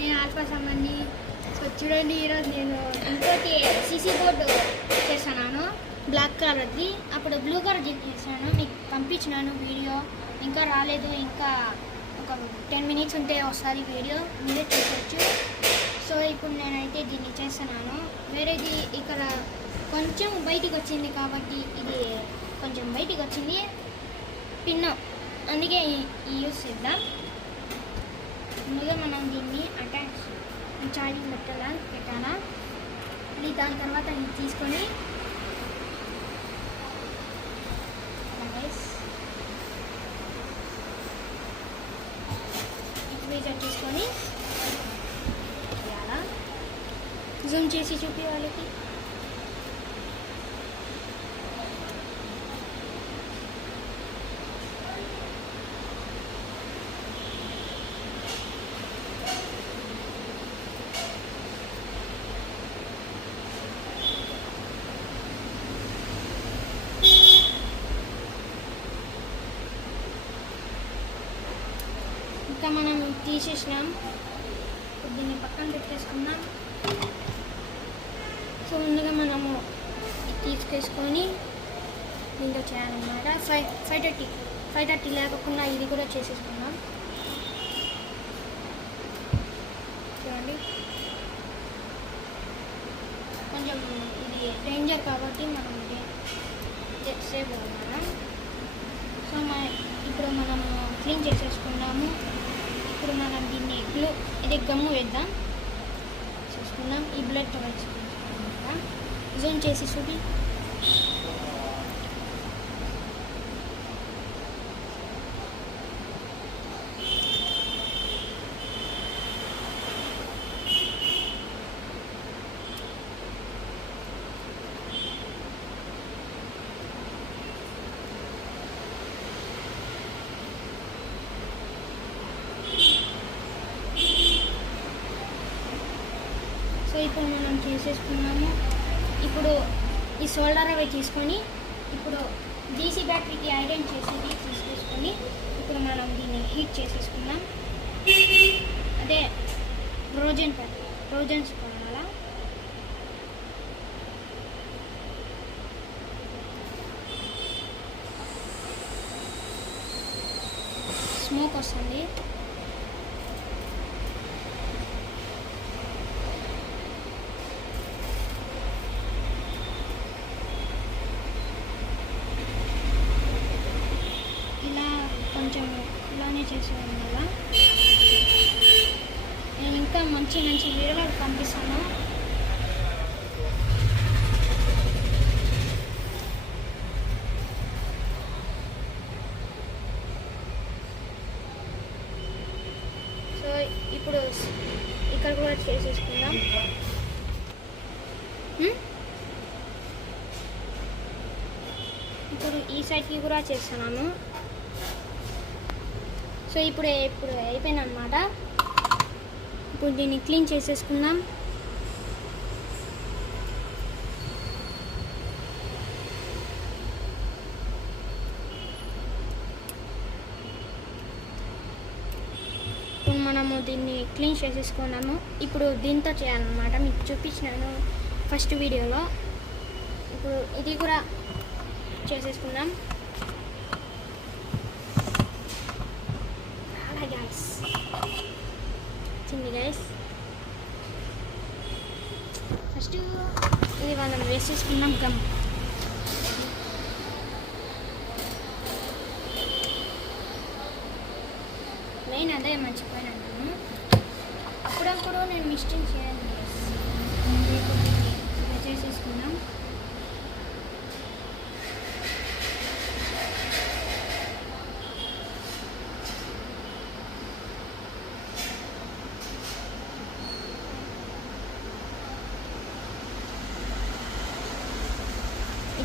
నేను ఆల్ఫా సంబంధి. సో చూడండి, ఈరోజు నేను ఇంకోటి సీసీ బోర్డు చేస్తున్నాను బ్లాక్ కలర్ది. అప్పుడు బ్లూ కలర్ చేశాను, మీకు పంపించినాను వీడియో. ఇంకా రాలేదు, ఇంకా ఒక 10 minutes ఉంటే వస్తుంది వీడియో, మీరే చూసొచ్చు. సో ఇప్పుడు నేనైతే దీన్ని చేస్తున్నాను. వేరేది ఇక్కడ కొంచెం బయటికి వచ్చింది కాబట్టి ఇది కొంచెం బయటికి వచ్చింది పిన్ను, అందుకే యూస్ చేద్దాం. ముందుగా మనం దీన్ని అటాచ్ ఛార్జింగ్ పెట్టాలా. అది దాని తర్వాత ఇది తీసుకొని ఫ్రీజర్ తీసుకొని చేయాలా. జూమ్ చేసి చూపి వాళ్ళకి. ఇంకా మనం తీసేసినాం, దీన్ని పక్కన పెట్టేసుకుందాం. సో ముందుగా మనము తీసుకేసుకొని దీంతో చేయాలన్నమాట. 5:30 లేకుండా ఇది కూడా చేసేసుకుందాం. చూడండి, కొంచెం ఇది డేంజర్ కాబట్టి మనం ఇది సేవ్ అవ్వాలి. సో ఇప్పుడు మనం క్లీన్ చేసేసుకున్నాము. ఇప్పుడు మనం దీన్ని ఇది గమ్ము వేద్దాం, చూసుకుందాం. ఈ బ్లడ్ వేసుకుంటాం, జూమ్ చేసి చూపి. సో ఇప్పుడు మనం చేసేసుకున్నాము. ఇప్పుడు ఈ సోల్డర్ అవి తీసుకొని ఇప్పుడు DC బ్యాటరీకి ఐరన్ చేసేది తీసేసుకొని ఇప్పుడు మనం దీన్ని హీట్ చేసేసుకున్నాం. అదే రోజన్స్ కొనాలా. స్మోక్ వస్తుంది. కొంచెం ఇలానే చేసేవాళ్ళం కదా. నేను ఇంకా మంచి వీడియోలు పంపిస్తాను. సో ఇప్పుడు ఇక్కడ కూడా చేసేసుకుందాం. ఇప్పుడు ఈ సైడ్కి కూడా చేస్తున్నాను. సో ఇప్పుడు అయిపోయింది అన్నమాట. ఇప్పుడు దీన్ని క్లీన్ చేసేసుకుందాం. ఇప్పుడు మనము దీన్ని క్లీన్ చేసేసుకున్నాము. ఇప్పుడు దీంతో చేయాలన్నమాట, మీకు చూపించినాను ఫస్ట్ వీడియోలో. ఇప్పుడు ఇది కూడా చేసేసుకుందాం. గైస్ ఫస్ట్ ఇది మనం వేసేసుకున్నాం గమ్. మెయిన్ అదే మర్చిపోయినాను, అప్పుడప్పుడు నేను మిస్టేక్ చేయను. చేసేసుకున్నాం.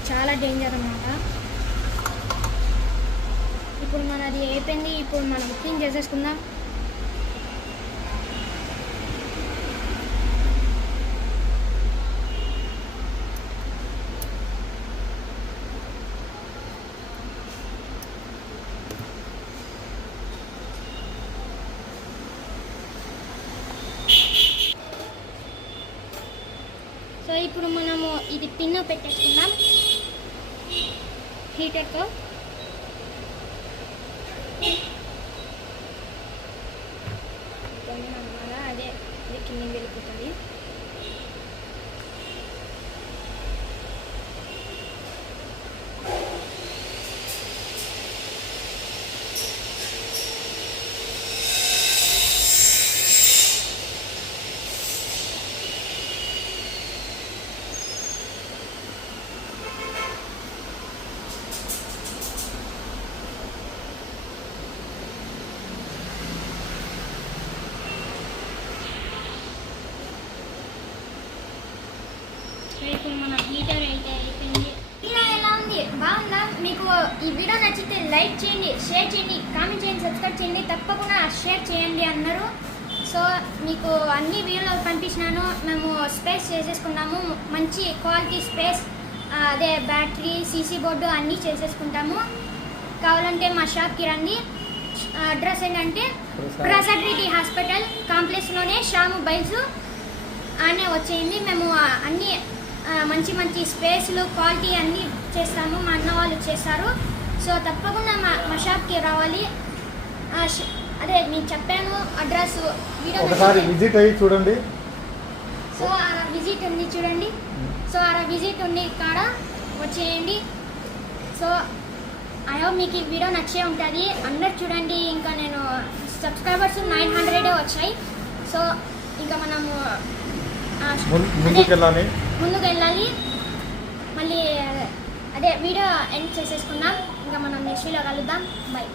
చాలా డేంజర్ అన్నమాట. ఇప్పుడు మనది అయిపోయింది. ఇప్పుడు మనం క్లీన్ చేసేసుకుందాం. ఇప్పుడు మనము ఇది పిన్ పెట్టేసుకుందాం హీటర్తో. అదే ఇది కింద వెళ్ళిపోతుంది. ఇప్పుడు మన హీటర్ అయితే అయిపోయింది. ఇలా ఎలా ఉంది, బాగుందా? మీకు ఈ వీడియో నచ్చితే లైక్ చేయండి, షేర్ చేయండి, కామెంట్ చేయండి, సబ్స్క్రైబ్ చేయండి, తప్పకుండా షేర్ చేయండి అందరూ. సో మీకు అన్ని వీడియోలు పంపించినాను. మేము స్పేస్ చేసేసుకున్నాము, మంచి క్వాలిటీ స్పేస్, అదే బ్యాటరీ, సీసీ బోర్డు అన్నీ చేసేసుకుంటాము. కావాలంటే మా షాప్కి రండి. అడ్రస్ ఏంటంటే ప్రసాద్ రెడ్డి హాస్పిటల్ కాంప్లెక్స్లోనే శ్యామ్ మొబైల్స్ అనే వచ్చేయండి. మేము అన్నీ మంచి మంచి స్పేస్లు క్వాలిటీ అన్నీ చేస్తాము, మా అన్న వాళ్ళు చేస్తారు. సో తప్పకుండా మా షాప్కి రావాలి. అదే మీకు చెప్పాను అడ్రస్ వీడియో ఒకసారి విజిట్ అయ్యి చూడండి. సో ఆ విజిట్ ఉంది చూడండి. సో ఆ విజిట్ ఉంది కాడ వచ్చేయండి. సో అయ్యో మీకు ఈ వీడియో నచ్చే ఉంటుంది, అందరు చూడండి. ఇంకా నేను సబ్స్క్రైబర్స్ 900 వచ్చాయి. సో ఇంకా మనము ముందుకు వెళ్ళాలి. మళ్ళీ అదే వీడియో ఎండ్ చేసేసుకుందాం. ఇంకా మనం నెక్స్ట్ వీడియో కలుద్దాం. బై.